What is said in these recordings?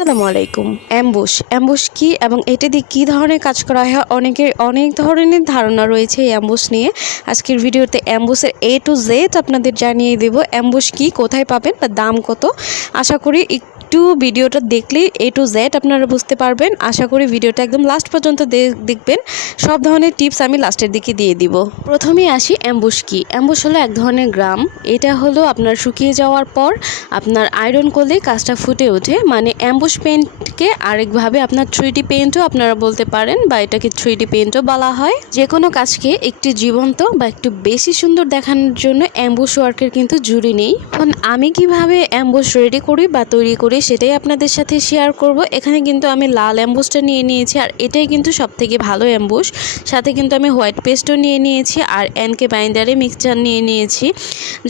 আসসালামু আলাইকুম। অ্যাম্বুশ কি এবং এটা দিয়ে কী ধরনের কাজ করা হয়, অনেকের অনেক ধরনের ধারণা রয়েছে এই অ্যাম্বুশ নিয়ে। আজকের ভিডিওতে অ্যাম্বুশের A to Z আপনাদের জানিয়ে দেব। অ্যাম্বুশ কি, কোথায় পাবেন বা দাম কত। আশা করি একটু ভিডিওটা দেখলেই A to Z আপনারা বুঝতে পারবেন। আশা করি ভিডিওটা একদম লাস্ট পর্যন্ত দেখবেন। সব ধরনের টিপস আমি লাস্টের দিকে দিয়ে দিব। প্রথমেই আসি অ্যাম্বুশ কি। অ্যাম্বুশ হলো এক ধরনের গ্রাম। এটা হলো আপনার শুকিয়ে যাওয়ার পর আপনার আয়রন করলে কাজটা ফুটে ওঠে। মানে অ্যাম্বুশ পেইন্টকে আরেকভাবে আপনার 3D পেইন্টও আপনারা বলতে পারেন, বা এটাকে 3D পেইন্টও বলা হয়। যে কোনো কাজকে একটু জীবন্ত বা একটু বেশি সুন্দর দেখানোর জন্য অ্যাম্বুশ ওয়ার্কের কিন্তু জুড়ি নেই। এখন আমি কিভাবে অ্যাম্বুশ রেডি করি বা তৈরি করি সেটাই আপনাদের সাথে শেয়ার করব। এখানে কিন্তু আমি লাল অ্যাম্বুশটা নিয়ে নিয়েছি, আর এটাই কিন্তু সবথেকে ভালো অ্যাম্বুশ। সাথে কিন্তু আমি হোয়াইট পেস্টও নিয়ে নিয়েছি, আর এনকে বাইন্ডারে মিক্সচার নিয়ে নিয়েছি।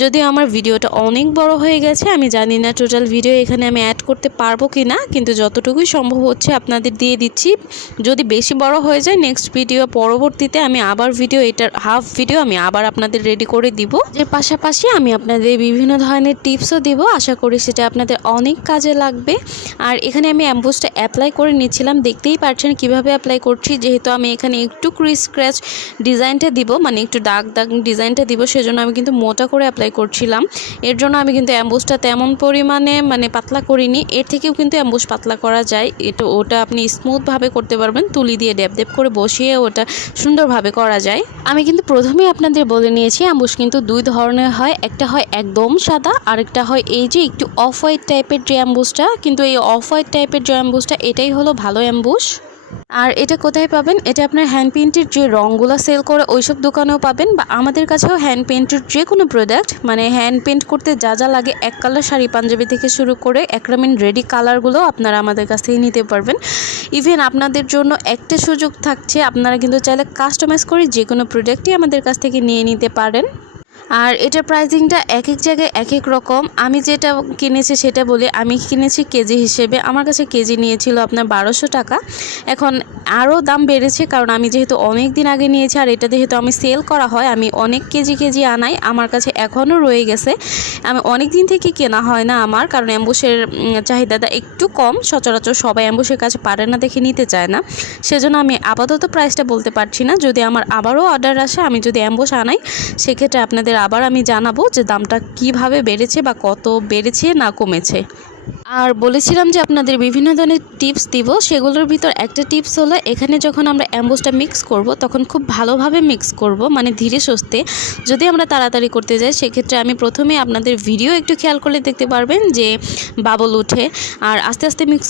যদিও আমার ভিডিওটা অনেক বড় হয়ে গেছে, আমি জানি না টোটাল ভিডিও এখানে আমি অ্যাড করতে পারবো কি না, কিন্তু যতটুকুই সম্ভব হচ্ছে আপনাদের দিয়ে দিচ্ছি। যদি বেশি বড় হয়ে যায় নেক্সট ভিডিও পরবর্তীতে আমি আবার ভিডিও, এটার হাফ ভিডিও আমি আবার আপনাদের রেডি করে দিব। এর পাশাপাশি আমি আপনাদের বিভিন্ন ধরনের টিপসও দিব। আশা করি সেটা আপনাদের অনেক কাজে লাগবে। আর এখানে আমি অ্যাম্বুশটা অ্যাপ্লাই করে নিচ্ছিলাম, দেখতেই পাচ্ছেন কিভাবে অ্যাপ্লাই করছি। যেহেতু আমি এখানে একটু স্ক্র্যাচ ডিজাইনটা দিব, মানে একটু দাগ ডিজাইনটা দিব, সেজন্য আমি কিন্তু মোটা করে অ্যাপ্লাই করছিলাম। এর জন্য আমি কিন্তু অ্যাম্বুশটা তেমন পরিমাণে পাতলা করিনি। এর থেকেও কিন্তু অ্যাম্বুশ পাতলা করা যায়। ওটা আপনি স্মুথভাবে করতে পারবেন, তুলি দিয়ে ড্যাপ করে বসিয়ে ওটা সুন্দরভাবে করা যায়। আমি কিন্তু প্রথমেই আপনাদের বলে নিয়েছি অ্যাম্বুশ কিন্তু দুই ধরনের হয়। একটা হয় একদম সাদা, আরেকটা হয় এই যে একটু অফ হোয়াইট টাইপের যে অ্যাম্বুশটা। কিন্তু এই অফ হোয়াইট টাইপের যে অ্যাম্বুশটা এটাই হলো ভালো অ্যাম্বুশ। আর এটা কোথায় পাবেন? এটা আপনার হ্যান্ড পেইন্টের যে রঙগুলো সেল করে ওইসব দোকানেও পাবেন, বা আমাদের কাছেও হ্যান্ড পেইন্টের যে কোনো প্রোডাক্ট, মানে হ্যান্ড পেইন্ট করতে যা যা লাগে, এক কালার শাড়ি পাঞ্জাবি থেকে শুরু করে একরামিন রেডি কালারগুলো আপনারা আমাদের কাছ থেকে নিতে পারবেন। ইভেন আপনাদের জন্য একটা সুযোগ থাকছে, আপনারা কিন্তু চাইলে কাস্টমাইজ করে যে কোনো প্রোডাক্টই আমাদের কাছ থেকে নিয়ে নিতে পারেন। আর এটার প্রাইসিংটা এক এক জায়গায় এক এক রকম। আমি যেটা কিনেছি সেটা বলি, আমি কিনেছি কেজি হিসেবে। আমার কাছে কেজি নিয়েছিল আপনার 1200 টাকা। এখন আরও দাম বেড়েছে, কারণ আমি যেহেতু অনেক দিন আগে নিয়েছি, আর এটা যেহেতু আমি সেল করা হয়, আমি অনেক কেজি আনাই, আমার কাছে এখনও রয়ে গেছে। আমি অনেক দিন থেকে কেনা হয় না আমার, কারণ অ্যাম্বুশের চাহিদাটা একটু কম। সচরাচর সবাই অ্যাম্বুশের কাছে পারে না দেখে নিতে চায় না, সেজন্য আমি আপাতত প্রাইসটা বলতে পারছি না। যদি আমার আবারও অর্ডার আসে, আমি যদি অ্যাম্বুশ আনাই, সেক্ষেত্রে আপনাদের আবার আমি জানাবো যে দামটা কিভাবে বেড়েছে বা কত বেড়েছে না কমেছে। আর বলেছিলাম যে আপনাদের বিভিন্ন ধরনের টিপস দিব, সেগুলোর ভিতর একটা টিপস হলো, এখানে যখন আমরা অ্যাম্বুশটা মিক্স করব তখন খুব ভালোভাবে মিক্স করব, মানে ধীরে সুস্থে। যদি আমরা তাড়াতাড়ি করতে যাই সেক্ষেত্রে আমি প্রথমে আপনাদের ভিডিও একটু খেয়াল করলে দেখতে পারবেন যে বাবল উঠে, আর আস্তে আস্তে মিক্স